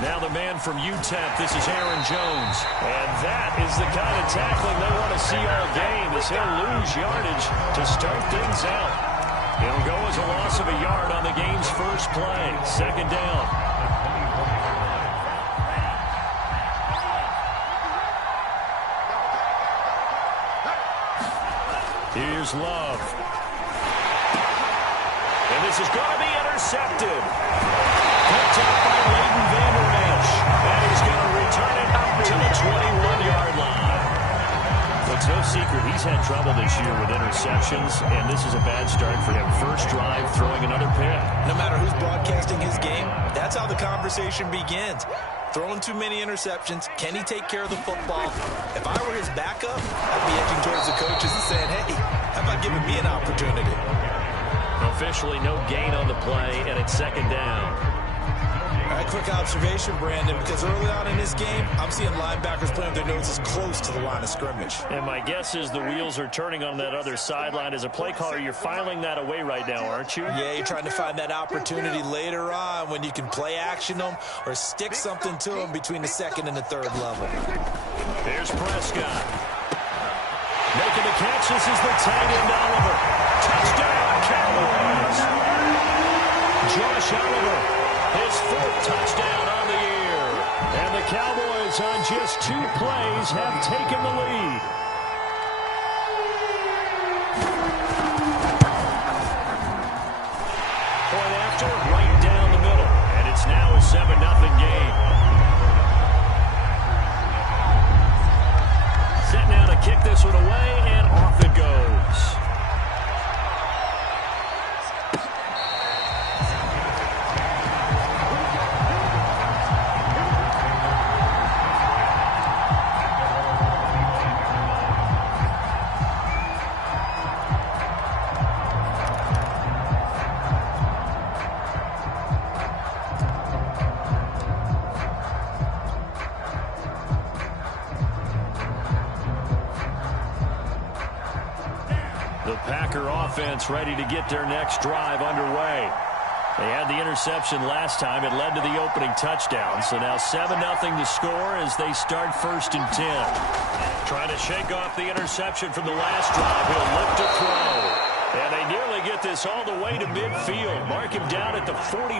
Now the man from UTEP, this is Aaron Jones. And that is the kind of tackling they want to see all game, as he'll lose yardage to start things out. It'll go as a loss of a yard on the game's first play. Second down. Here's Love. And this is going to be intercepted. Picked up by Leighton Vander Esch. And he's going to return it out to the 21-yard line. It's no secret he's had trouble this year with interceptions, and this is a bad start for him. First drive, throwing another pick. No matter who's broadcasting his game, that's how the conversation begins. Throwing too many interceptions. Can he take care of the football? If I were his backup, I'd be edging towards the coaches and saying, hey, how about giving me an opportunity? Officially no gain on the play, and it's second down. All right, quick observation, Brandon, because early on in this game, I'm seeing linebackers playing with their noses close to the line of scrimmage. And my guess is the wheels are turning on that other sideline. As a play caller, you're filing that away right now, aren't you? Yeah, you're trying to find that opportunity later on when you can play action them or stick something to them between the second and the third level. There's Prescott. Making the catch. This is the tight end, Oliver. Touchdown, Cowboys. Josh Oliver. His fourth touchdown on the year. And the Cowboys on just 2 plays have taken the lead. Point after, right down the middle. And it's now a 7-0 game. Set now to kick this one away, and off it goes. Ready to get their next drive underway. They had the interception last time. It led to the opening touchdown. So now 7-0 to score as they start 1st and 10. Trying to shake off the interception from the last drive. He'll look to throw. And they nearly get this all the way to midfield. Mark him down at the 49.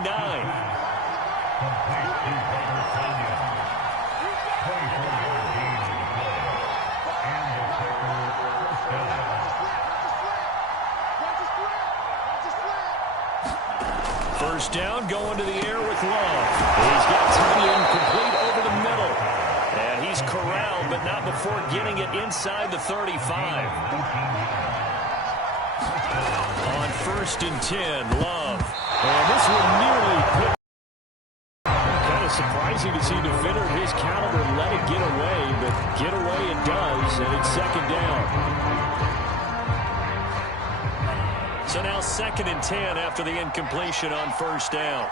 First down, going to the air with Love. He's got time complete over the middle. And he's corralled, but not before getting it inside the 35. On 1st and 10, Love. And this one nearly put. Kind of surprising to see a defender of his caliber let it get away, but get away it does, and it's second down. So now 2nd and 10 after the incompletion on 1st down.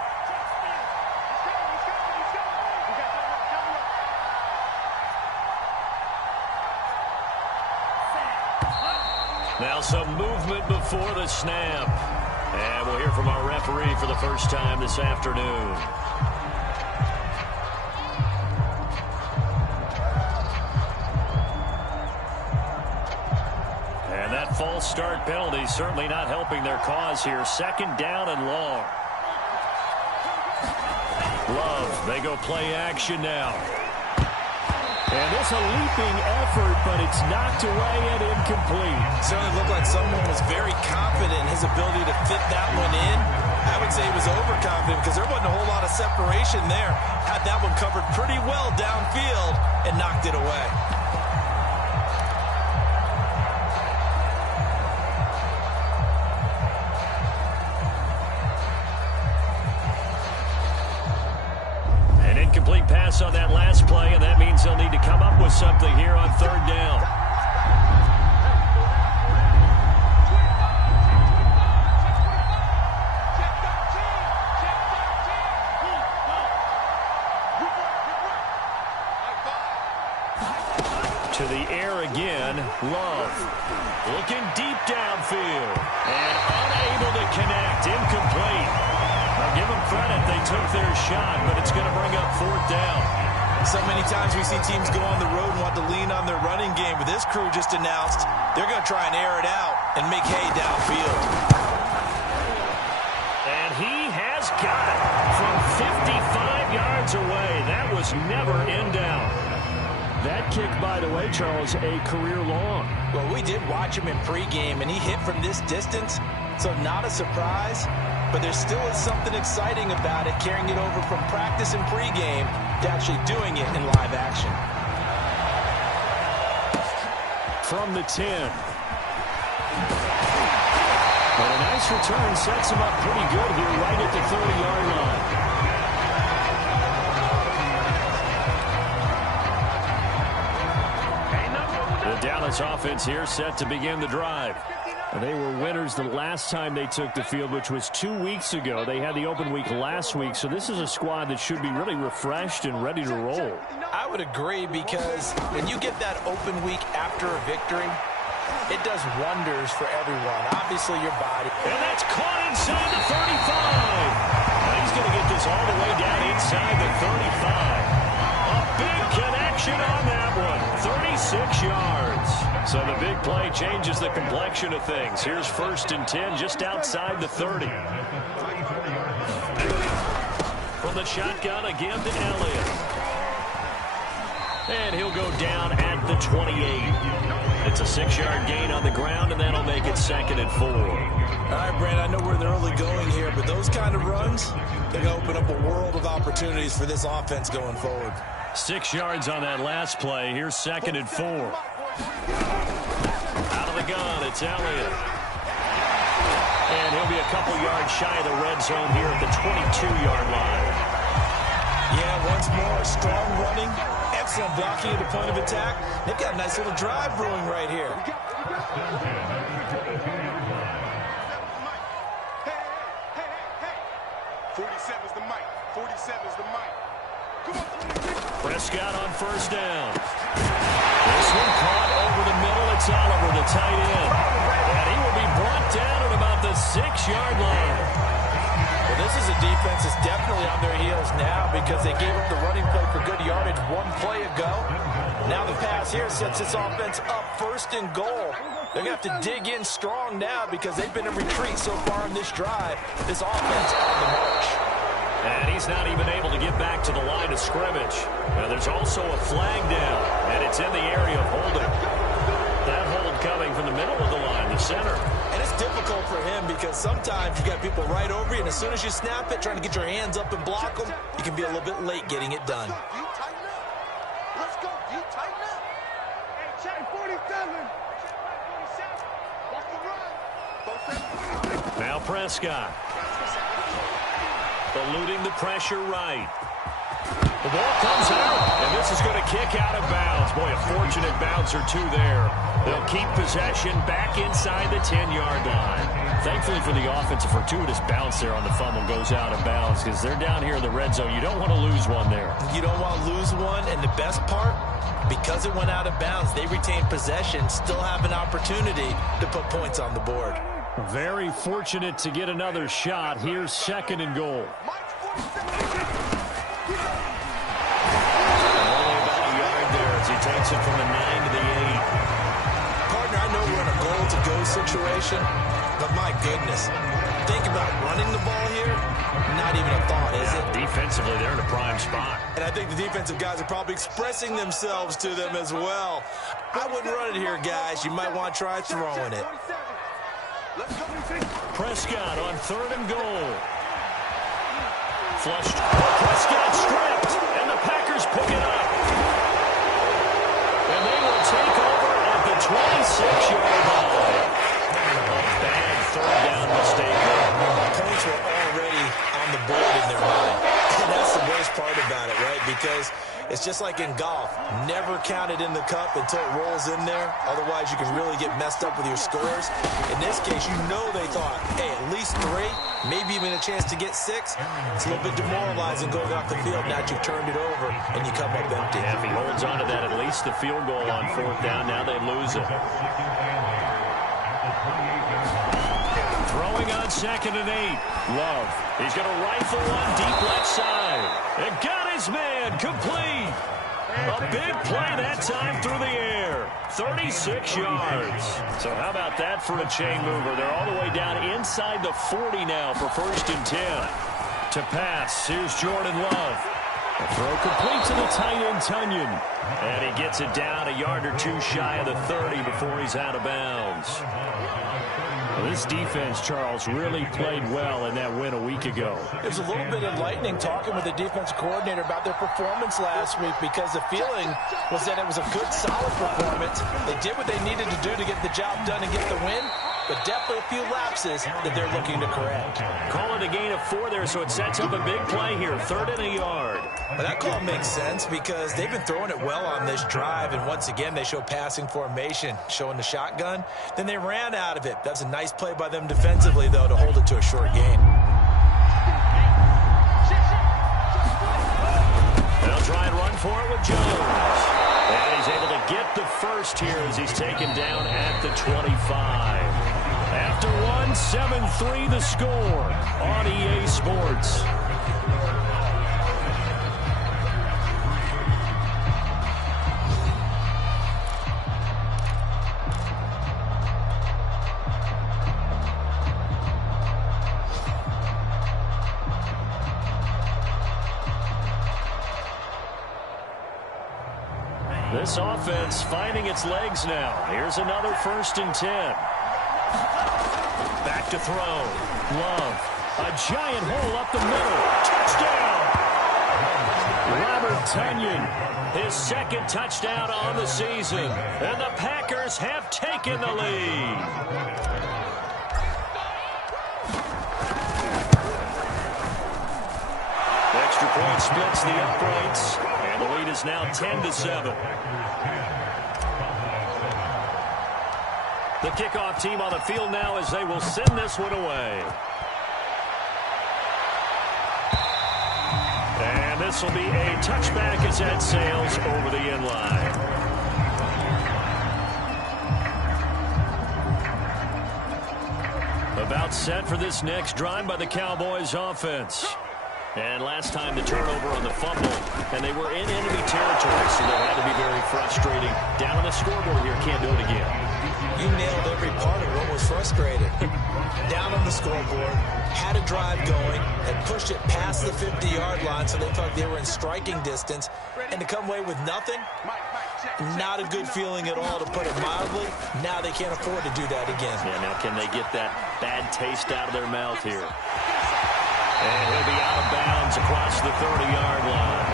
Now some movement before the snap. And we'll hear from our referee for the first time this afternoon. False start penalty certainly not helping their cause here. 2nd down and long. Love, they go play action now. And it's a leaping effort, but it's knocked away and incomplete. Certainly looked like someone was very confident in his ability to fit that one in. I would say he was overconfident because there wasn't a whole lot of separation there. Had that one covered pretty well downfield and knocked it away. Incomplete pass on that last play, and that means they'll need to come up with something here on 3rd down. To the air again, Love. Looking deep downfield, and unable to connect, incomplete. I'll give them credit. They they took their shot, but it's going to bring up fourth down. So many times we see teams go on the road and want to lean on their running game, but this crew just announced they're going to try and air it out and make hay downfield. And he has got it from 55 yards away. That was never in down. That kick, by the way, Charles, a career long. Well, we did watch him in pregame, and he hit from this distance, so not a surprise. But there still is something exciting about it, carrying it over from practice and pregame to actually doing it in live action. From the 10. But a nice return sets him up pretty good here right at the 30-yard line. The Dallas offense here set to begin the drive. They were winners the last time they took the field, which was 2 weeks ago. They had the open week last week, so this is a squad that should be really refreshed and ready to roll. I would agree, because when you get that open week after a victory, it does wonders for everyone. Obviously, your body. And that's caught inside the 35. Now he's going to get this all the way down inside the 35. A big connection on that one. 36 yards. So the big play changes the complexion of things. Here's 1st and 10 just outside the 30. From the shotgun again to Elliott. And he'll go down at the 28. It's a 6-yard gain on the ground, and that'll make it 2nd and 4. All right, Brand, I know we're in the early going here, but those kind of runs, they're going to open up a world of opportunities for this offense going forward. 6 yards on that last play. Here's 2nd and 4. Out of the gun, it's Elliott. And he'll be a couple yards shy of the red zone here at the 22-yard line. Yeah, once more, strong running, excellent blocking at the point of attack. They've got a nice little drive brewing right here. Prescott on 1st down. This one caught over the middle. It's Oliver, the tight end. And he will be brought down at about the 6-yard line. Well, this is a defense that's definitely on their heels now, because they gave up the running play for good yardage one play ago. Now the pass here sets this offense up 1st and goal. They're going to have to dig in strong now, because they've been in retreat so far in this drive. This offense on the march. And he's not even able to get back to the line of scrimmage. Now there's also a flag down, and it's in the area of holding. That hold coming from the middle of the line, the center. And it's difficult for him, because sometimes you got people right over you, and as soon as you snap it, trying to get your hands up and block them, you can be a little bit late getting it done. Let's go. You tighten up. Hey, check 47. Watch the run. Now Prescott. Eluding the pressure right. The ball comes out, and this is going to kick out of bounds. Boy, a fortunate bounce or two there. They'll keep possession back inside the 10-yard line. Thankfully for the offense, a fortuitous bounce there on the fumble goes out of bounds, because they're down here in the red zone. You don't want to lose one there. You don't want to lose one, and the best part, because it went out of bounds, they retained possession, still have an opportunity to put points on the board. Very fortunate to get another shot. Here's 2nd and goal. Only about a yard there as he takes it from the 9 to the 8. Partner, I know we're in a goal-to-go situation, but my goodness, think about running the ball here, not even a thought, is it? Defensively, they're in a prime spot. And I think the defensive guys are probably expressing themselves to them as well. I wouldn't run it here, guys. You might want to try throwing it. Prescott on 3rd and goal. Flushed. Prescott stripped, and the Packers pick it up. And they will take over at the 26-yard line. A bad 3rd down mistake. Points were already on the board in their mind. And that's the worst part about it, right? Because it's just like in golf. Never count it in the cup until it rolls in there. Otherwise, you can really get messed up with your scores. In this case, you know they thought, hey, at least 3, maybe even a chance to get 6. It's a little bit demoralizing going off the field now that you've turned it over and you come up empty. Yeah, if he holds on to that, at least the field goal on 4th down. Now they lose it. Throwing on 2nd and 8. Love. He's going to rifle one deep left side. And got his man complete. A big play that time through the air. 36 yards. So how about that for a chain mover? They're all the way down inside the 40 now for 1st and 10. To pass, here's Jordan Love. A throw complete to the tight end, Tunyon. And he gets it down a yard or two shy of the 30 before he's out of bounds. Well, this defense, Charles, really played well in that win a week ago. It was a little bit enlightening talking with the defense coordinator about their performance last week, because the feeling was that it was a good, solid performance. They did what they needed to do to get the job done and get the win, but definitely a few lapses that they're looking to correct. Call it a gain of 4 there, so it sets up a big play here. 3rd and a yard. Well, that call makes sense because they've been throwing it well on this drive, and once again they show passing formation, showing the shotgun. Then they ran out of it. That's a nice play by them defensively, though, to hold it to a short gain. They'll try and run for it with Jones. And he's able to get the first here as he's taken down at the 25. After one, 7-3 the score on EA Sports. This offense finding its legs now. Here's another 1st and 10. Back to throw. Love. A giant hole up the middle. Touchdown! Robert Tunyon. His 2nd touchdown on the season. And the Packers have taken the lead. Extra point splits the uprights. And the lead is now 10-7. The kickoff team on the field now as they will send this one away. And this will be a touchback as that sails over the end line. About set for this next drive by the Cowboys offense. And last time the turnover on the fumble, and they were in enemy territory, so that had to be very frustrating. Down on the scoreboard here, can't do it again. You nailed every part of what was frustrating. Down on the scoreboard, had a drive going, and pushed it past the 50-yard line, so they thought they were in striking distance, and to come away with nothing, not a good feeling at all, to put it mildly. Now they can't afford to do that again. Yeah, now can they get that bad taste out of their mouth here? And he'll be out of bounds across the 30-yard line.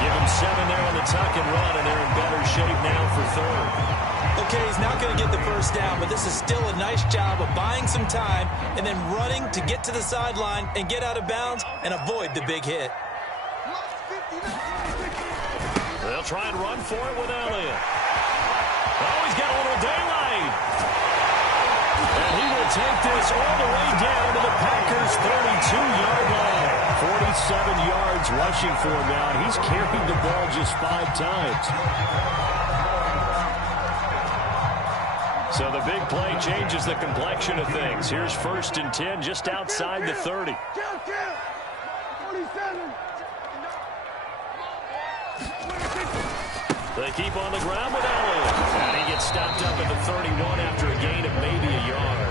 Give him 7 there on the tuck and run, and they're in better shape now for 3rd. Okay, he's not going to get the first down, but this is still a nice job of buying some time and then running to get to the sideline and get out of bounds and avoid the big hit. They'll try and run for it with Elliott. Oh, he's got a little daylight. And he will take this all the way down to the Packers' 32-yard line. 47 yards rushing for him now, and he's carried the ball just 5 times. So the big play changes the complexion of things. Here's 1st and 10 just outside the 30. They keep on the ground with Elliott. And he gets stopped up at the 31 after a gain of maybe a yard.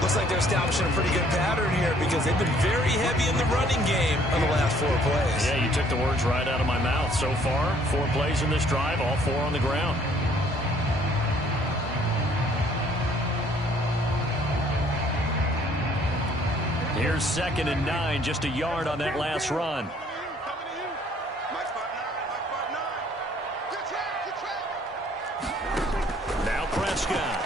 Looks like they're establishing a pretty good pattern here because they've been very heavy in the running game on the last 4 plays. Yeah, you took the words right out of my mouth. So far, 4 plays in this drive, all 4 on the ground. Here's 2nd and 9, just a yard on that last run. Now Prescott.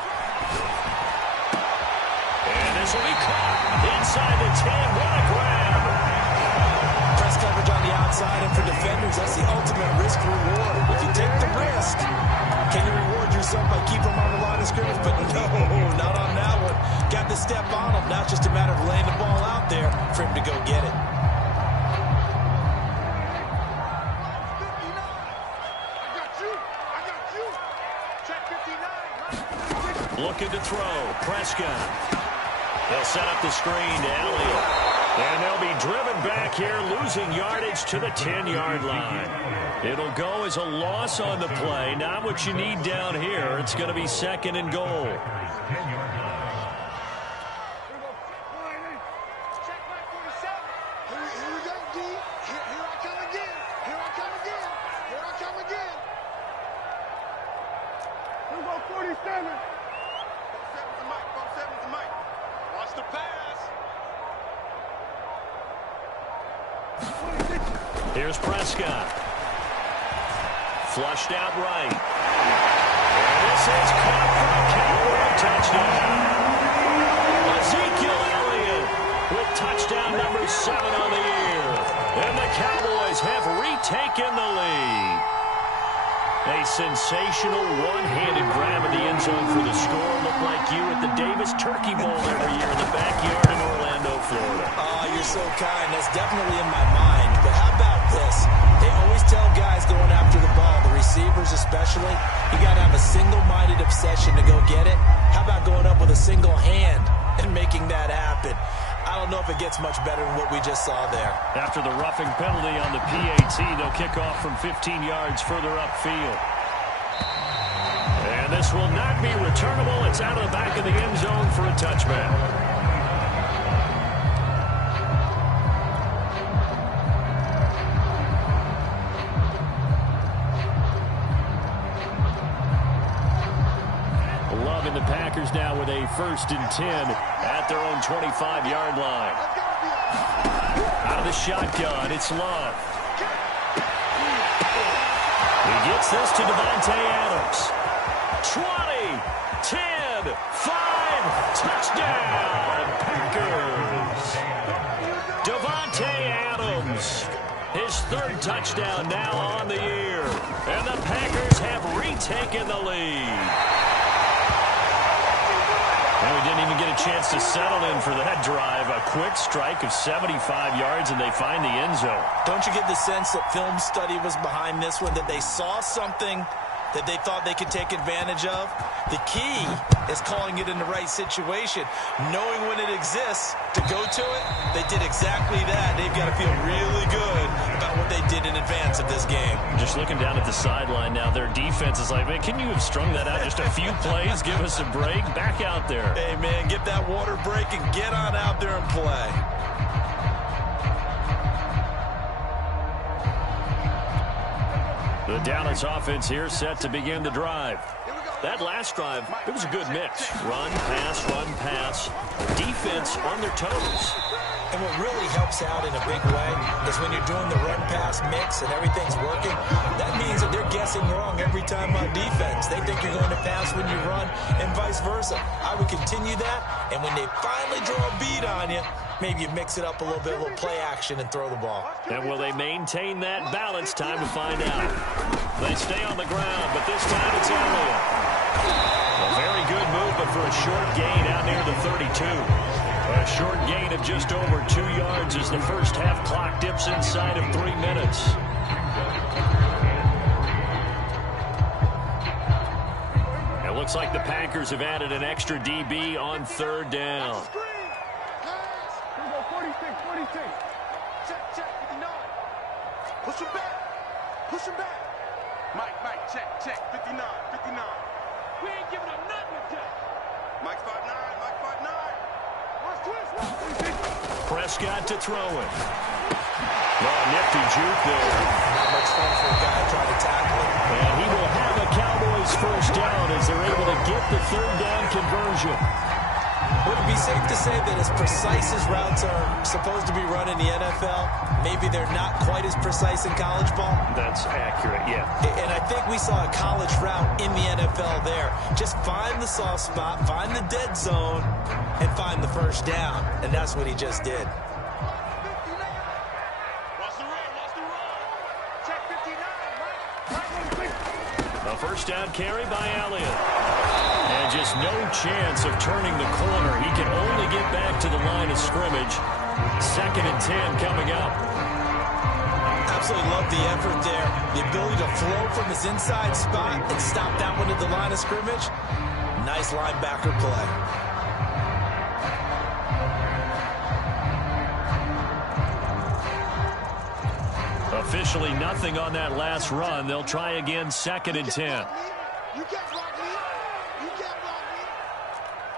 And this will be caught inside the 10. What a grab. Press coverage on the outside, and for defenders, that's the ultimate risk reward. If you take the risk, can you reward yourself by keeping them on the line of scrimmage? But no, not on that one. Got to step on him. Now it's just a matter of laying the ball out there for him to go get it. Looking to throw. Prescott. They'll set up the screen to Elliott. And they'll be driven back here, losing yardage to the 10-yard line. It'll go as a loss on the play. Not what you need down here. It's going to be 2nd and goal. Here's Prescott. Flushed out right. And this is caught for a Cowboy touchdown. Ezekiel Elliott with touchdown number 7 on the year. And the Cowboys have retaken the lead. A sensational one-handed grab of the end zone for the score. Looked like you at the Davis Turkey Bowl every year in the backyard in Orlando, Florida. Oh, you're so kind. That's definitely in my mind. But how about this? They always tell guys going after the ball, the receivers especially, you got to have a single-minded obsession to go get it. How about going up with a single hand and making that happen? I don't know if it gets much better than what we just saw there. After the roughing penalty on the PAT, they'll kick off from 15 yards further upfield. And this will not be returnable. It's out of the back of the end zone for a touchback. The Packers now with a 1st and 10 at their own 25-yard line. Out of the shotgun, it's Love. He gets this to Davante Adams. 20, 10, 5, touchdown, Packers. Davante Adams, his 3rd touchdown now on the year. And the Packers have retaken the lead. And we didn't even get a chance to settle in for that drive. A quick strike of 75 yards, and they find the end zone. Don't you get the sense that film study was behind this one, that they saw something that they thought they could take advantage of? The key is calling it in the right situation, knowing when it exists to go to it. They did exactly that. They've got to feel really good about what they did in advance of this game. Just looking down at the sideline now, their defense is like, man, can you have strung that out just a few plays? Give us a break. Back out there. Hey, man, get that water break and get on out there and play. The Dallas offense here set to begin the drive. That last drive, it was a good mix. Run, pass. Defense on their toes. And what really helps out in a big way is when you're doing the run-pass mix and everything's working, that means that they're guessing wrong every time on defense. They think you're going to pass when you run and vice versa. I would continue that, and when they finally draw a beat on you, maybe you mix it up a little bit, a little play action, and throw the ball. And will they maintain that balance? Time to find out. They stay on the ground, but this time it's Elliott. A very good move, but for a short gain out near the 32. A short gain of just over 2 yards as the first half clock dips inside of 3 minutes. It looks like the Packers have added an extra DB on 3rd down. Push him back. Push him back. Mike, check. 59. We ain't giving up nothing to check. Mike 5'9". Watch twist. Prescott to throw it. Well, nifty juke there. Not much fun for a guy trying to tackle it. And he will have a Cowboys 1st down as they're able to get the 3rd down conversion. Would it be safe to say that as precise as routes are supposed to be run in the NFL, maybe they're not quite as precise in college ball? That's accurate, yeah. And I think we saw a college route in the NFL there. Just find the soft spot, find the dead zone, and find the 1st down. And that's what he just did. Watch the run. Check 59. A 1st down carry by Elliott. And just no chance of turning the corner. He can only get back to the line of scrimmage. 2nd and 10 coming up. Absolutely love the effort there. The ability to flow from his inside spot and stop that one at the line of scrimmage. Nice linebacker play. Officially nothing on that last run. They'll try again, 2nd and 10. You can't block me. You can't block me.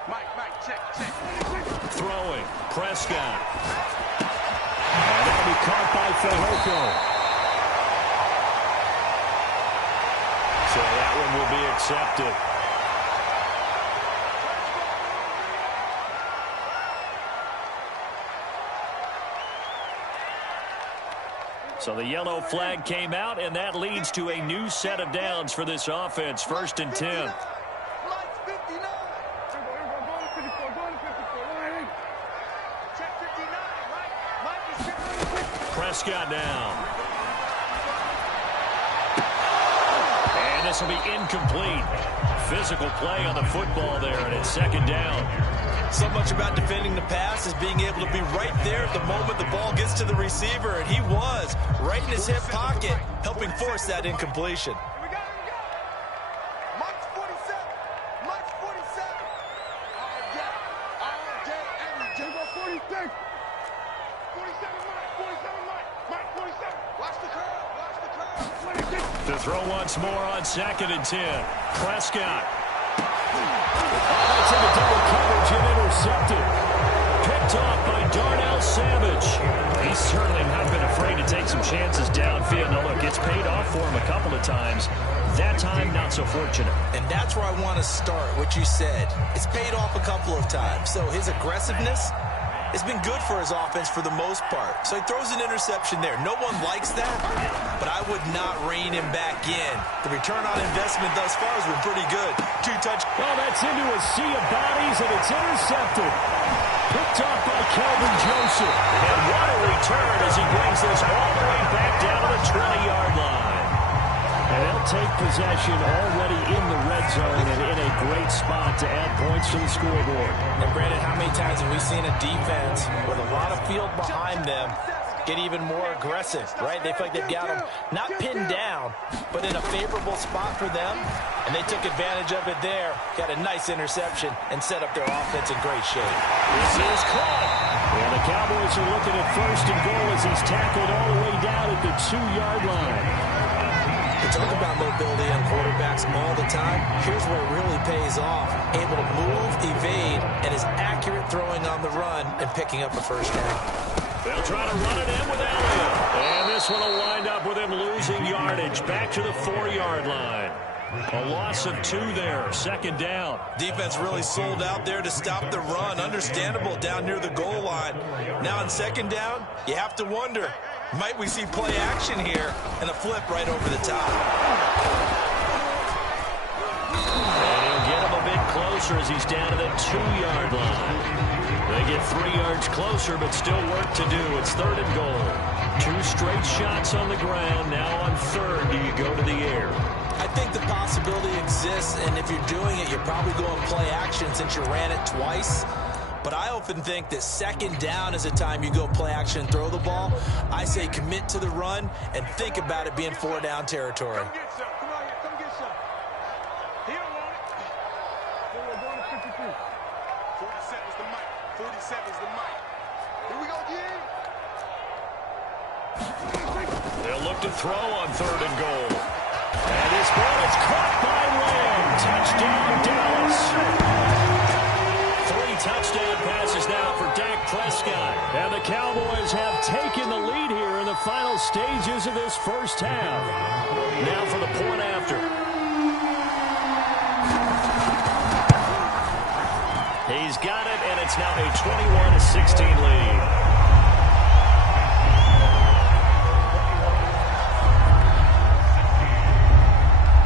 Mike, check. Throwing, Prescott. And that'll be caught by Fehoko. So that one will be accepted. So the yellow flag came out, and that leads to a new set of downs for this offense. 1st and 10. Prescott down. And this will be incomplete. Physical play on the football there, and it's 2nd down. So much about defending the pass is being able to be right there at the moment the ball gets to the receiver, and he was right in his hip pocket, helping force that incompletion. Here we go. Mike's 47. Mike's 47. All day, every day. 46. 47 Mike. 47 Mike. Mike 47. Watch the curve. Watch the curve. 26. To throw once more on 2nd and 10. Prescott. That's into double coverage and intercepted. Picked off by Darnell Savage. He's certainly not been afraid to take some chances downfield. Now look, it's paid off for him a couple of times. That time, not so fortunate. And that's where I want to start, what you said. It's paid off a couple of times. So his aggressiveness has been good for his offense for the most part. So he throws an interception there. No one likes that, but I would not rein him back in. The return on investment thus far has been pretty good. 2 touchdowns. Well, that's into a sea of bodies, and it's intercepted. Picked off by Kelvin Joseph. And what a return as he brings this all the way back down to the 20-yard line. And they'll take possession already in the red zone and in a great spot to add points to the scoreboard. And Brandon, how many times have we seen a defense with a lot of field behind them get even more aggressive, right? They feel like they've got them not pinned down, but in a favorable spot for them, and they took advantage of it there, got a nice interception, and set up their offense in great shape. This is caught. And the Cowboys are looking at 1st and goal as he's tackled all the way down at the 2-yard line. We talk about mobility on quarterbacks all the time. Here's where it really pays off. Able to move, evade, and is accurate throwing on the run and picking up a 1st down. They'll try to run it in with Elliott. And this one will wind up with him losing yardage back to the 4-yard line. A loss of 2 there, 2nd down. Defense really sold out there to stop the run. Understandable down near the goal line. Now on 2nd down, you have to wonder, might we see play action here and a flip right over the top? And he'll get him a bit closer as he's down to the 2-yard line. They get 3 yards closer, but still work to do. It's 3rd and goal. 2 straight shots on the ground. Now on 3rd, do you go to the air? I think the possibility exists, and if you're doing it, you're probably going play action since you ran it twice. But I often think that 2nd down is a time you go play action and throw the ball. I say commit to the run and think about it being 4-down territory. Come get some. Come on here. Come get some. He don't want it. So we're going to 52. 47's the mic. 47's the mic. Here we go, again. They'll look to throw on 3rd and goal. And this ball is caught by Lamb. Touchdown, Dallas. 3 touchdown passes now for Dak Prescott. And the Cowboys have taken the lead here in the final stages of this 1st half. Now for the point after. He's got it, and it's now a 21-16 lead.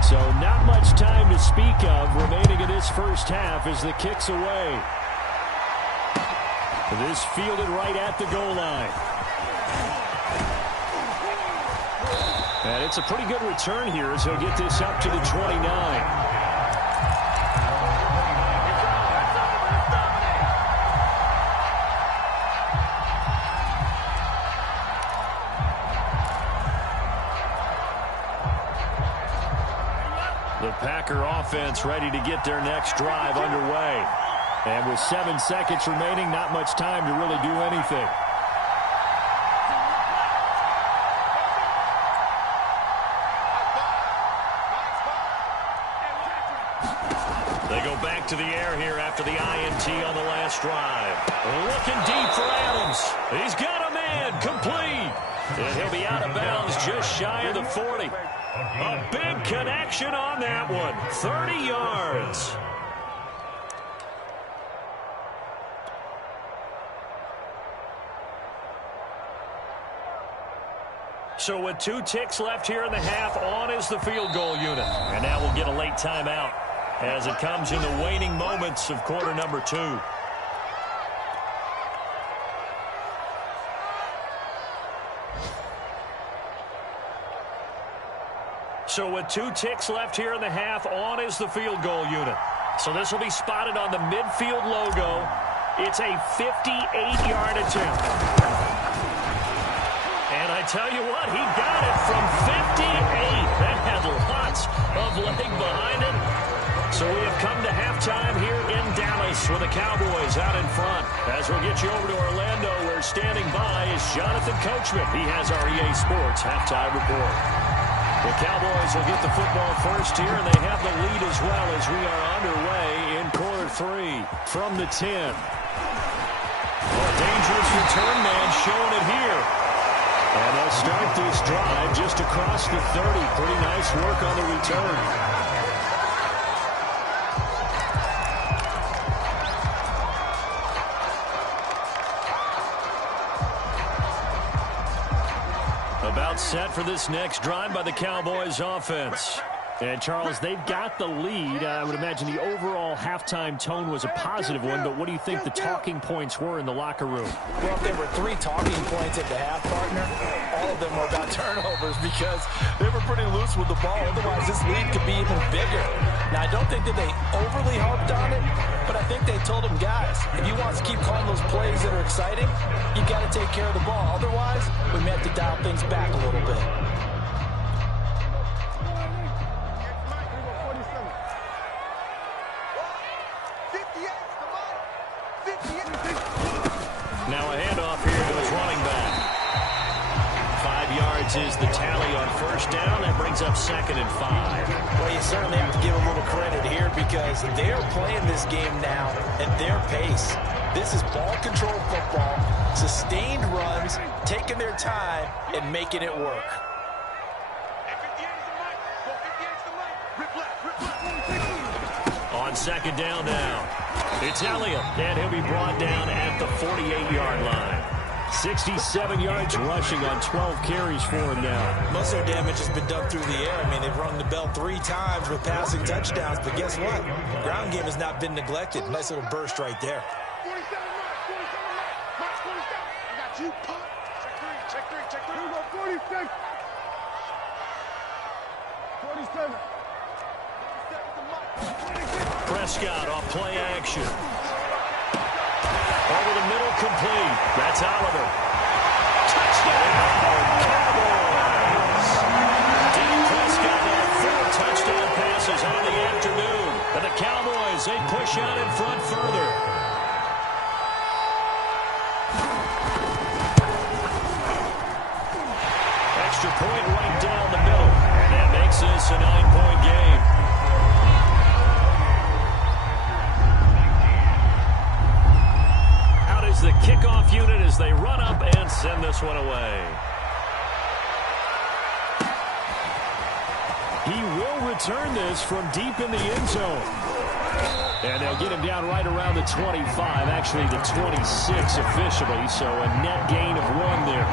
So not much time to speak of remaining in this 1st half as the kick's away. This fielded right at the goal line. And it's a pretty good return here as he'll get this up to the 29. The Packer offense ready to get their next drive underway. And with 7 seconds remaining, not much time to really do anything. They go back to the air here after the INT on the last drive. Looking deep for Adams. He's got a man complete. And he'll be out of bounds just shy of the 40. A big connection on that one. 30 yards. So with 2 ticks left here in the half, on is the field goal unit. And now we'll get a late timeout as it comes in the waning moments of quarter number 2. So with 2 ticks left here in the half, on is the field goal unit. So this will be spotted on the midfield logo. It's a 58-yard attempt. And I tell you what, he got it from 58. That had lots of leg behind it. So we have come to halftime here in Dallas with the Cowboys out in front. As we'll get you over to Orlando, where standing by is Jonathan Coachman. He has our EA Sports halftime report. The Cowboys will get the football first here, and they have the lead as well as we are underway in quarter 3 from the 10. Oh, dangerous return man showing it here. And they'll start this drive just across the 30. Pretty nice work on the return. About set for this next drive by the Cowboys offense. And, Charles, they've got the lead. I would imagine the overall halftime tone was a positive one, but what do you think the talking points were in the locker room? Well, if there were 3 talking points at the half, partner, all of them were about turnovers because they were pretty loose with the ball. Otherwise, this lead could be even bigger. Now, I don't think that they overly harped on it, but I think they told them, guys, if you want to keep calling those plays that are exciting, you got to take care of the ball. Otherwise, we may have to dial things back a little bit. Now a handoff here to his running back. 5 yards is the tally on first down. That brings up 2nd and 5. Well, you certainly have to give a little credit here because they're playing this game now at their pace. This is ball control football, sustained runs, taking their time, and making it work. On 2nd down now, it's Elliott, and he'll be brought down at the 48-yard line. 67 yards rushing on 12 carries for him now. Most of their damage has been done through the air. I mean, they've rung the bell 3 times with passing touchdowns, but guess what? Ground game has not been neglected. Nice little burst right there. 47 Mark, 47. I got you, pop. Check 3. Here we go, 46. 47. Prescott off play action. Over the middle, complete. That's Oliver. Touchdown, Cowboys! Dak Prescott had 4 touchdown passes on the afternoon. And the Cowboys, they push out in front further. Extra point right down the middle. And that makes this a 9-point game. The kickoff unit as they run up and send this one away. He will return this from deep in the end zone. And they'll get him down right around the 25, actually the 26 officially, so a net gain of 1 there.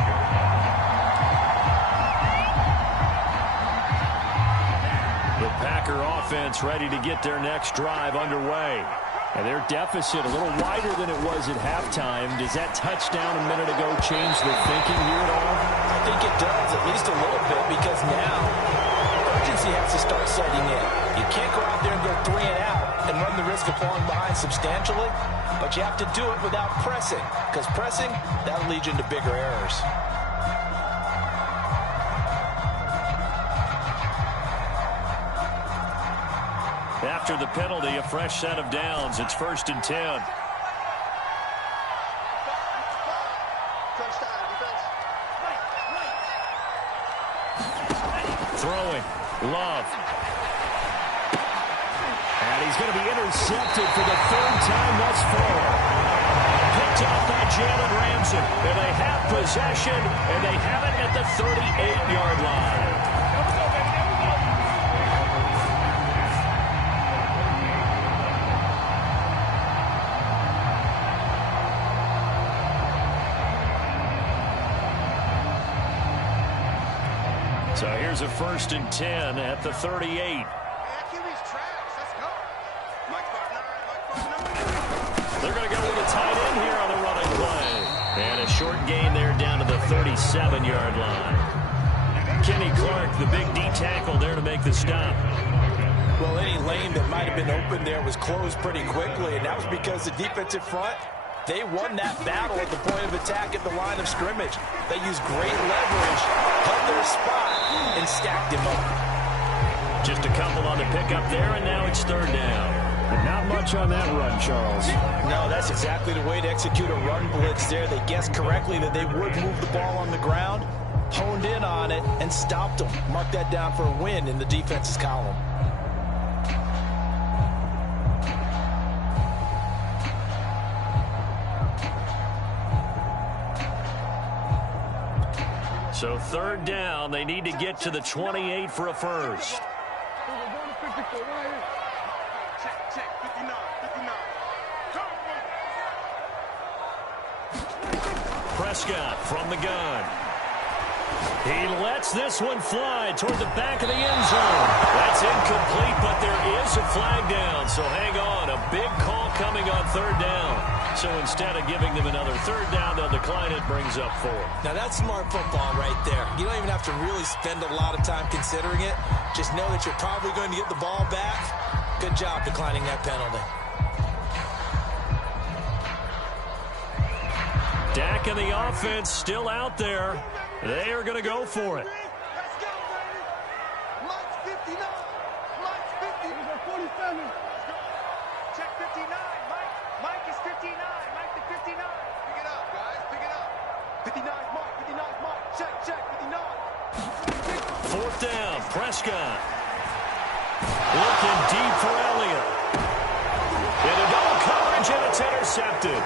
The Packer offense ready to get their next drive underway. And their deficit a little wider than it was at halftime. Does that touchdown a minute ago change their thinking here at all? I think it does, at least a little bit, because now urgency has to start setting in. You can't go out there and go 3 and out and run the risk of falling behind substantially, but you have to do it without pressing, because pressing, that'll lead you into bigger errors. After the penalty, a fresh set of downs. It's 1st and 10. Throwing. Love. And And he's going to be intercepted for the third time thus far. Picked off by Jalen Ramsey. And they have possession, and they have it at the 38-yard line. So here's a 1st and 10 at the 38. They're going to go with a tight end here on the running play. And a short gain there down to the 37-yard line. Kenny Clark, the big D tackle there to make the stop. Well, any lane that might have been open there was closed pretty quickly, and that was because the defensive front, they won that battle at the point of attack at the line of scrimmage. They used great leverage, held their spot, and stacked him up. Just a couple on the pickup there, and now it's 3rd down. But not much on that run, Charles. No, that's exactly the way to execute a run blitz there. They guessed correctly that they would move the ball on the ground, honed in on it, and stopped them. Mark that down for a win in the defense's column. So 3rd down, they need to get to the 28 for a first. Prescott from the gun. He lets this one fly toward the back of the end zone. That's incomplete, but there is a flag down. So hang on, a big call coming on 3rd down. So instead of giving them another 3rd down, they'll decline it, brings up 4. Now that's smart football right there. You don't even have to really spend a lot of time considering it. Just know that you're probably going to get the ball back. Good job declining that penalty. Dak and the offense still out there. They are going to go for it. Let's go, baby. Mike's 59. Mike's 50. 47. Check 59. Mike is 59. Mike the 59. Pick it up, guys. Pick it up. 59's Mike. 59's Mike. Check. 59. 4th down. Prescott. Looking deep for Elliott. Into double coverage, and it's intercepted.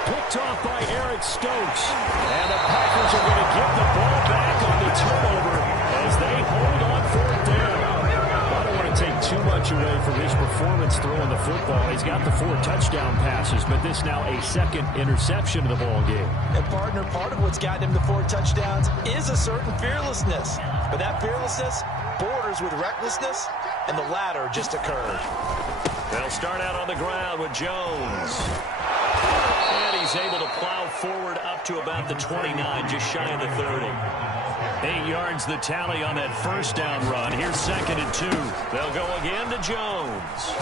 Picked off by Eric Stokes. And the Packers are going to get the ball back on the turnover as they hold on 4th down. I don't want to take too much away from his performance throwing the football. He's got the 4 touchdown passes, but this now a 2nd interception of the ball game. And partner, part of what's gotten him to 4 touchdowns is a certain fearlessness. But that fearlessness borders with recklessness, and the latter just occurred. They'll start out on the ground with Jones. And he's able to plow forward up to about the 29, just shy of the 30. 8 yards the tally on that 1st down run. Here's 2nd and 2. They'll go again to Jones.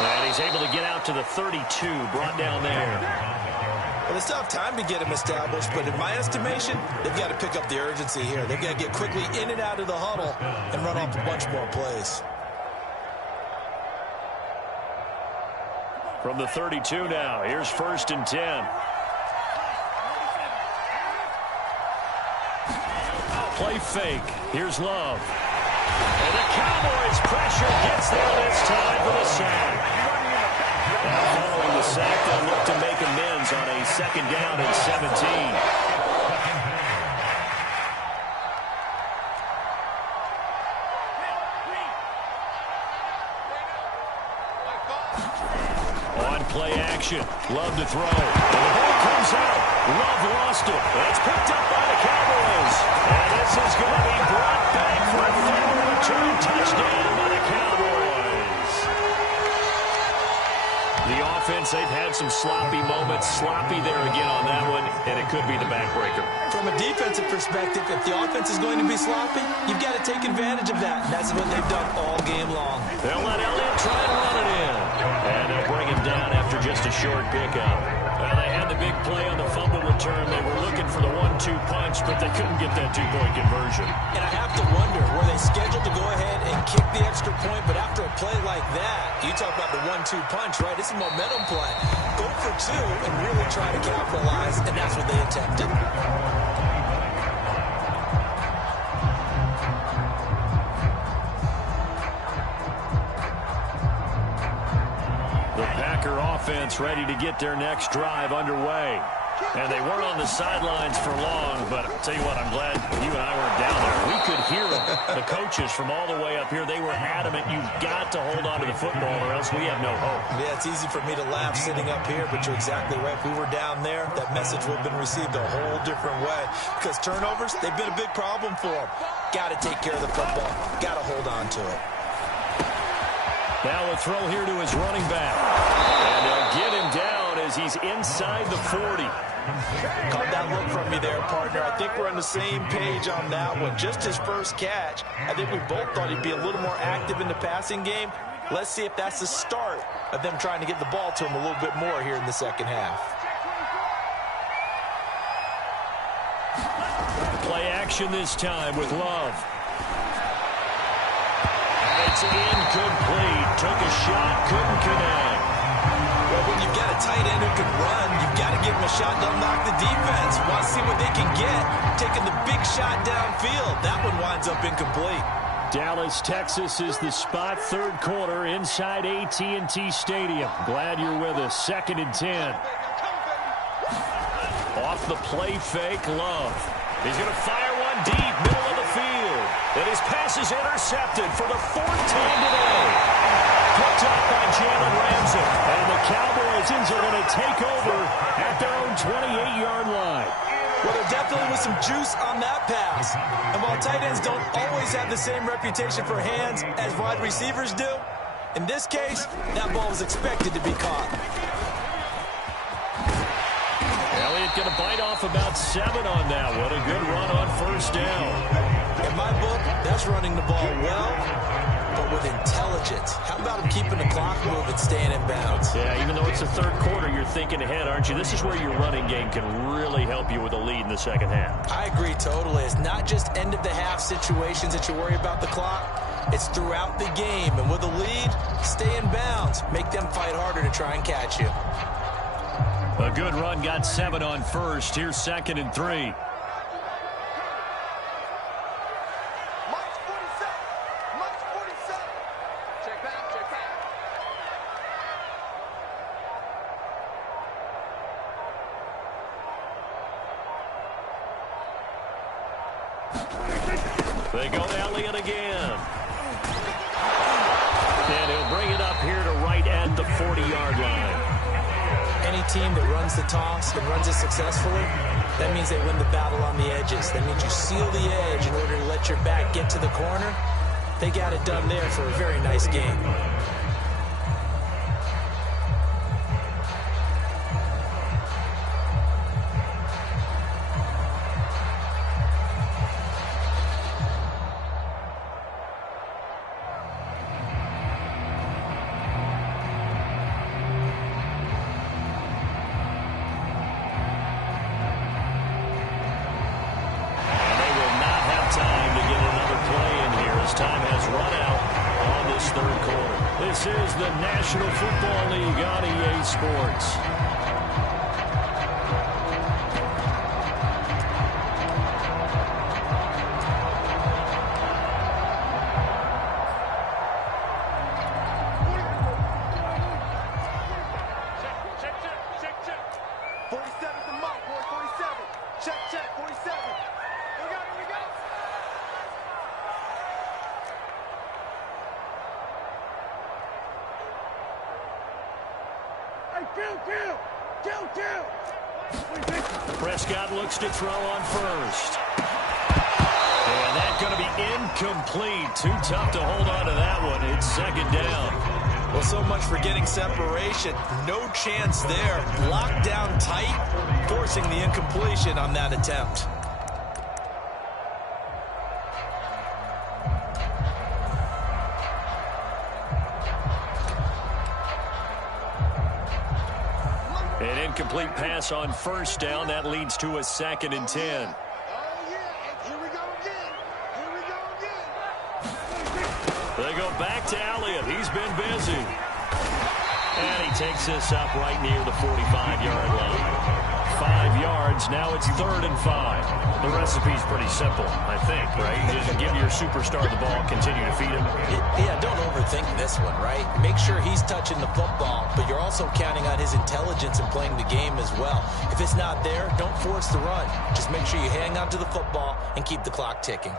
And he's able to get out to the 32, brought down there. Well, it's tough time to get him established, but in my estimation, they've got to pick up the urgency here. They've got to get quickly in and out of the huddle and run off a bunch more plays. From the 32 now, here's 1st and 10. Play fake. Here's Love. And the Cowboys pressure gets there this time for the sack. And following the sack, they'll look to make amends on a 2nd down and 17. Play action. Love to throw. And the ball comes out. Love lost it. That's picked up by the Cowboys. And this is going to be brought back for a 3rd return touchdown by the Cowboys. The offense, they've had some sloppy moments. Sloppy there again on that one, and it could be the backbreaker. From a defensive perspective, if the offense is going to be sloppy, you've got to take advantage of that. And that's what they've done all game long. They'll let Elliott try to run it in. And they'll bring him down after just a short pickup. They had the big play on the fumble return. They were looking for the 1-2 punch, but they couldn't get that 2-point conversion. And I have to wonder, were they scheduled to go ahead and kick the extra point? But after a play like that, you talk about the 1-2 punch, right? It's a momentum play. Go for 2 and really try to capitalize, and that's what they attempted. offense ready to get their next drive underway. And they weren't on the sidelines for long, but I'll tell you what, I'm glad you and I weren't down there. We could hear the coaches from all the way up here. They were adamant, you've got to hold on to the football or else we have no hope. Yeah, it's easy for me to laugh sitting up here, but you're exactly right. If we were down there, that message would have been received a whole different way. Because turnovers, they've been a big problem for them. Got to take care of the football. Got to hold on to it. Now a throw here to his running back. And they'll get him down as he's inside the 40. Caught that look from me there, partner. I think we're on the same page on that one. Just his first catch. I think we both thought he'd be a little more active in the passing game. Let's see if that's the start of them trying to get the ball to him a little bit more here in the second half. Play action this time with Love. It's incomplete. Took a shot, couldn't connect. Well, when you've got a tight end who can run, you've got to give him a shot to unlock the defense. Want to see what they can get. Taking the big shot downfield. That one winds up incomplete. Dallas, Texas is the spot. Third quarter inside AT&T Stadium. Glad you're with us. 2nd and 10. Off the play fake, Love. He's going to fire one deep, middle of the field. And his pass is intercepted for the 14th today. Picked up by Jalen Ramsey. And the Cowboys are going to take over at their own 28-yard line. Well, there definitely was some juice on that pass. And while tight ends don't always have the same reputation for hands as wide receivers do, in this case, that ball was expected to be caught. Elliott going to bite off about 7 on that. What a good run on first down. In my book, that's running the ball well, but with intelligence. How about him keeping the clock moving, staying in bounds? Yeah, even though it's the third quarter, you're thinking ahead, aren't you? This is where your running game can really help you with a lead in the second half. I agree totally. It's not just end-of-the-half situations that you worry about the clock. It's throughout the game. And with a lead, stay in bounds. Make them fight harder to try and catch you. A good run, got 7 on first. Here's 2nd and 3. They go Elliott again. And he'll bring it up here to right at the 40-yard line. Any team that runs the toss and runs it successfully, that means they win the battle on the edges. That means you seal the edge in order to let your back get to the corner. They got it done there for a very nice game. Time has run out on this third quarter. This is the National Football League on EA Sports. Prescott looks to throw on first. And that's going to be incomplete. Too tough to hold on to that one. It's 2nd down. Well, so much for getting separation. No chance there. Locked down tight, forcing the incompletion on that attempt. An incomplete pass on first down. That leads to a 2nd and 10. They go back to Elliott. He's been busy. And he takes this up right near the 45-yard line. 5 yards. Now it's 3rd and 5. The recipe's pretty simple, I think, right? Just give your superstar the ball, continue to feed him. Yeah, don't overthink this one, right? Make sure he's touching the football, but you're also counting on his intelligence in playing the game as well. If it's not there, don't force the run. Just make sure you hang on to the football and keep the clock ticking.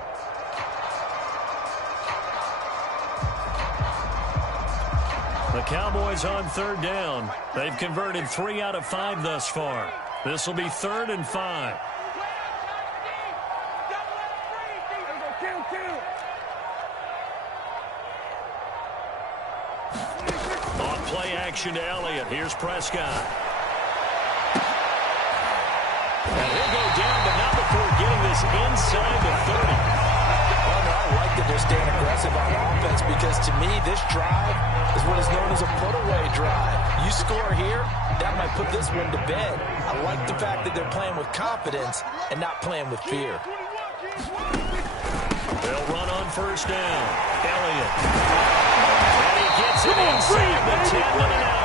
The Cowboys on 3rd down. They've converted 3 out of 5 thus far. This will be 3rd and 5. On play action to Elliott. Here's Prescott. And he'll go down, but not before getting this inside the 30. I like that they're staying aggressive on offense because, to me, this drive is what is known as a put-away drive. You score here, that might put this one to bed. I like the fact that they're playing with confidence and not playing with fear. They'll run on 1st down. Elliott. And he gets it inside the 10 to the 9.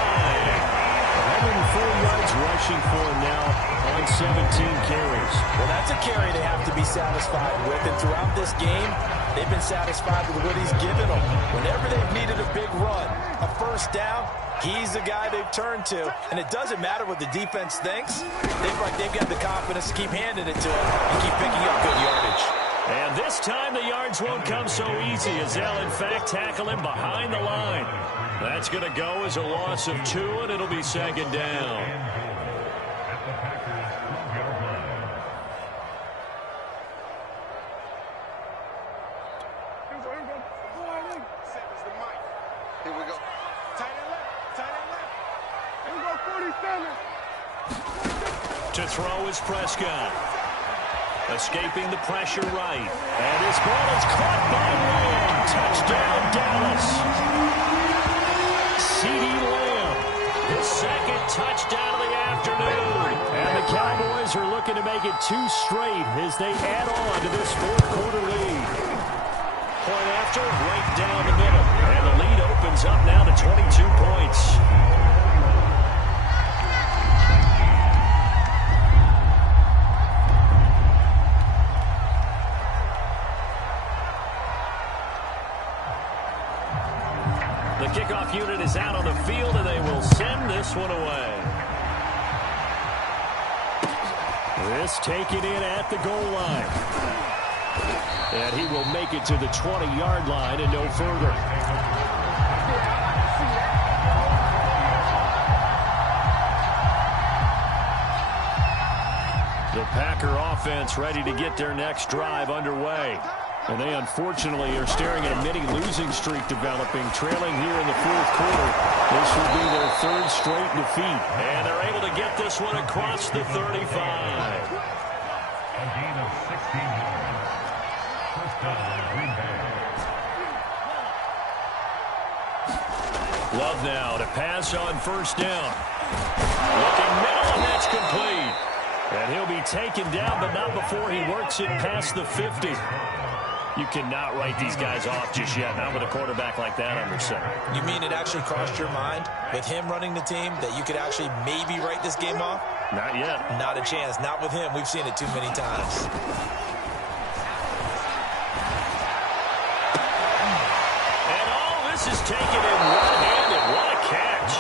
104 yards rushing for him now on 17 carries. Well, that's a carry they have to be satisfied with, and throughout this game, they've been satisfied with what he's given them. Whenever they've needed a big run, a 1st down, he's the guy they've turned to. And it doesn't matter what the defense thinks. They've got the confidence to keep handing it to him and keep picking up good yardage. And this time the yards won't come so easy as they'll, in fact, tackle him behind the line. That's going to go as a loss of 2, and it'll be 2nd down. Here we go. Tight end left. Tight end left. Here we go, 47. To throw is Prescott. Escaping the pressure right. And his ball is caught by Lamb. Touchdown, Dallas. CeeDee Lamb, his 2nd touchdown of the afternoon. And the Cowboys are looking to make it 2 straight as they add on to this 4th quarter lead. Point after, right down the middle. And the lead opens up now to 22 points. The kickoff unit is out on the field, and they will send this one away. This taken in at the goal line. And he will make it to the 20-yard line and no further. The Packer offense ready to get their next drive underway. And they, unfortunately, are staring at a mini-losing streak developing, trailing here in the 4th quarter. This will be their 3rd straight defeat. And they're able to get this one across the 35. A gain of 16 yards. First down, Green Bay. Love now to pass on 1st down. Looking middle, and that's complete. And he'll be taken down, but not before he works it past the 50. You cannot write these guys off just yet, not with a quarterback like that under center. You mean it actually crossed your mind with him running the team that you could actually maybe write this game off? Not yet. Not a chance. Not with him. We've seen it too many times. And all this is taken in one-handed. What a catch.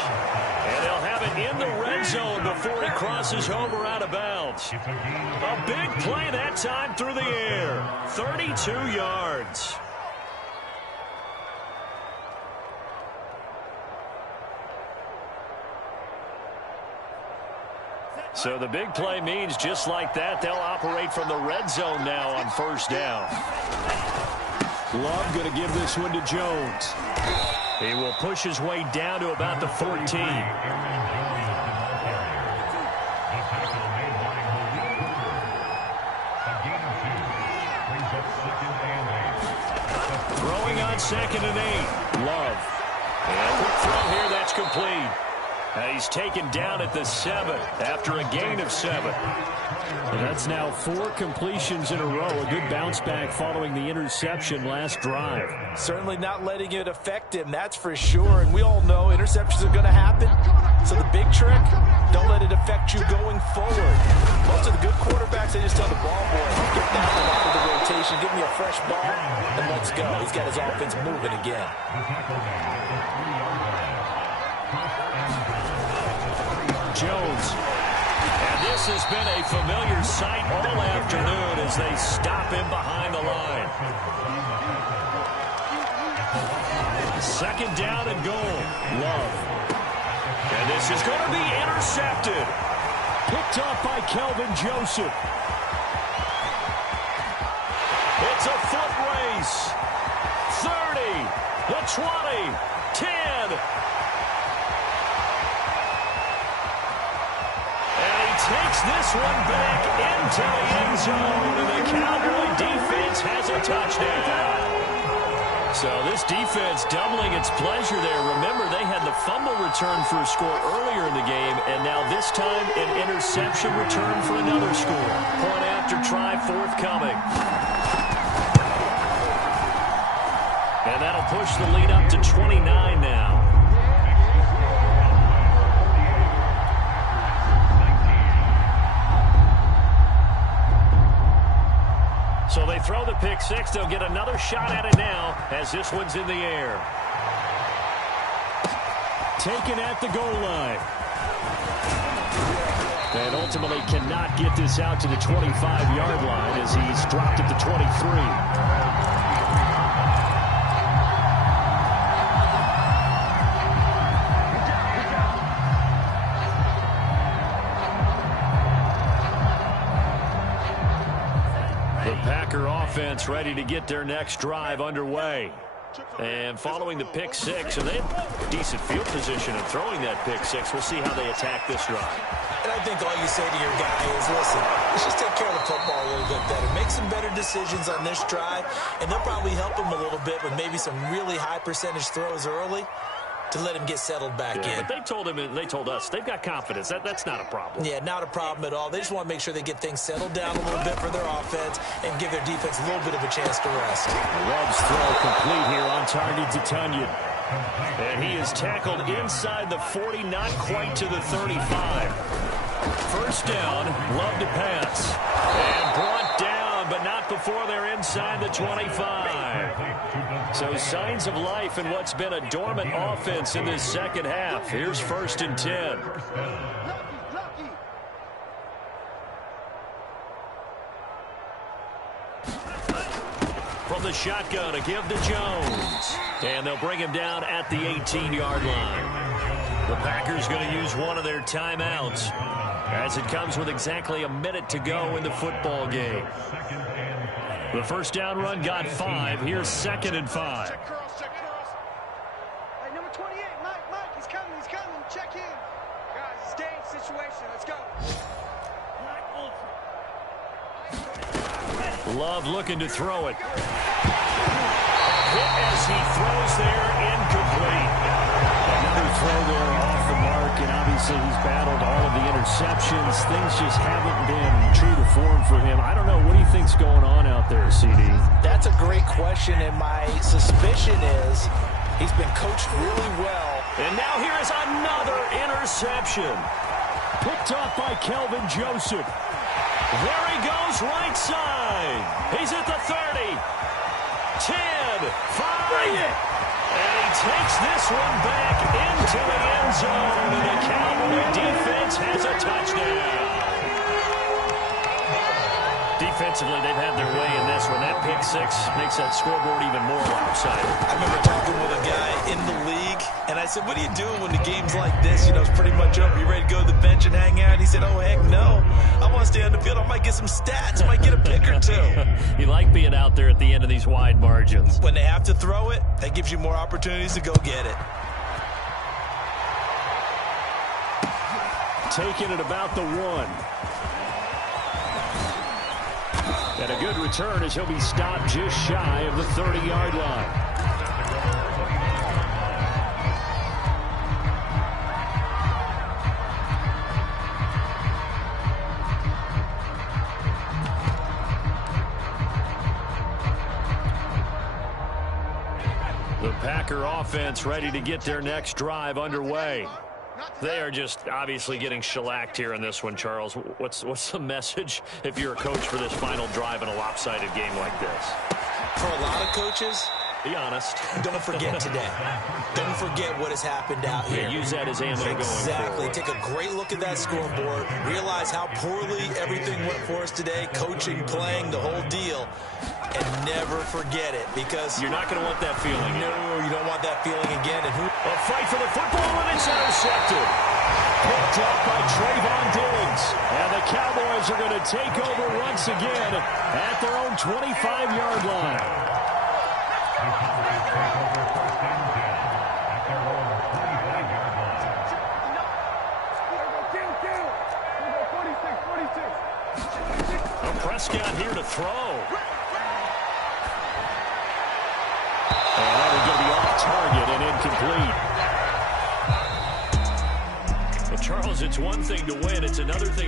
And they'll have it in the red zone before he crosses over out of bounds. A big play that time through the air. 32 yards. So the big play means just like that, they'll operate from the red zone now on 1st down. Love going to give this one to Jones. He will push his way down to about the 14. Throwing on 2nd and 8. Love. And quick throw here, that's complete. And he's taken down at the 7 after a gain of 7. And that's now 4 completions in a row. A good bounce back following the interception last drive. Certainly not letting it affect him, that's for sure. And we all know interceptions are going to happen. So the big trick, don't let it affect you going forward. Most of the good quarterbacks, they just tell the ball boy, get down and out of the rotation, give me a fresh ball, and let's go. He's got his offense moving again. Jones. And this has been a familiar sight all afternoon as they stop him behind the line. Second down and goal. Love. And this is going to be intercepted. Picked up by Kelvin Joseph. It's a foot race. 30, the 20, 10. Takes this one back into the end zone, and the Cowboy defense has a touchdown. So this defense doubling its pleasure there. Remember, they had the fumble return for a score earlier in the game, and now this time an interception return for another score. Point after try forthcoming. And that'll push the lead up to 29 now. So they throw the pick six. They'll get another shot at it now as this one's in the air. Taken at the goal line. And ultimately cannot get this out to the 25-yard line as he's dropped at the 23. Offense ready to get their next drive underway. And following the pick six, and they have decent field position in throwing that pick six. We'll see how they attack this drive. And I think all you say to your guy is, listen, let's just take care of the football a little bit better. Make some better decisions on this drive, and they'll probably help him a little bit with maybe some really high percentage throws early to let him get settled back in. But they told him, and they told us, they've got confidence. That's not a problem. Yeah, not a problem at all. They just want to make sure they get things settled down a little bit for their offense and give their defense a little bit of a chance to rest. Love's throw complete here on target to Tunyon. And he is tackled inside the 40, not quite to the 35. First down, Love to pass. And brought down, but not before they're inside the 25. So signs of life in what's been a dormant offense in this second half. Here's 1st and 10. From the shotgun, a give to Jones. And they'll bring him down at the 18-yard line. The Packers going to use one of their timeouts as it comes with exactly a minute to go in the football game. The first down run got 5. Here's 2nd and 5. Check cross, check cross. Hey, number 28, Mike, he's coming, check in. Guys, it's game situation, let's go. Love looking to throw it. Hit as he throws there, incomplete. Another throw there off the mark, and obviously he's battled all of the interceptions. Things just haven't been true to form for him. I don't know. What do you think's going on out there, CD? That's a great question, and my suspicion is he's been coached really well. And now here is another interception. Picked up by Kelvin Joseph. There he goes, right side. He's at the 30. 10, 5. And he takes this one back into the end zone. And the Cowboy defense has a touchdown. Defensively, they've had their way in this one. That pick six makes that scoreboard even more lopsided. I remember talking with a guy in the league, and I said, what are you doing when the game's like this? You know, it's pretty much over. You ready to go to the bench and hang out? He said, oh, heck no. I want to stay on the field. I might get some stats. I might get a pick or two. You like being out there at the end of these wide margins. When they have to throw it, that gives you more opportunities to go get it. Taking it about the 1. And a good return as he'll be stopped just shy of the 30-yard line. The Packer offense ready to get their next drive underway. They are just obviously getting shellacked here in this one, Charles. What's the message if you're a coach for this final drive in a lopsided game like this? For a lot of coaches, be honest. Don't forget today. Don't forget what has happened out here. Use that as ammo going forward. Exactly. Take a great look at that scoreboard. Realize how poorly everything went for us today. Coaching, playing, the whole deal. And never forget it, because you're not going to want that feeling. No, you don't want that feeling again. And a fight for the football, and it's intercepted. Picked up by Trayvon Diggs. And the Cowboys are going to take over once again at their own 25-yard line. Prescott here to throw. And that will get the off target and incomplete. Well, Charles, it's one thing to win. It's another thing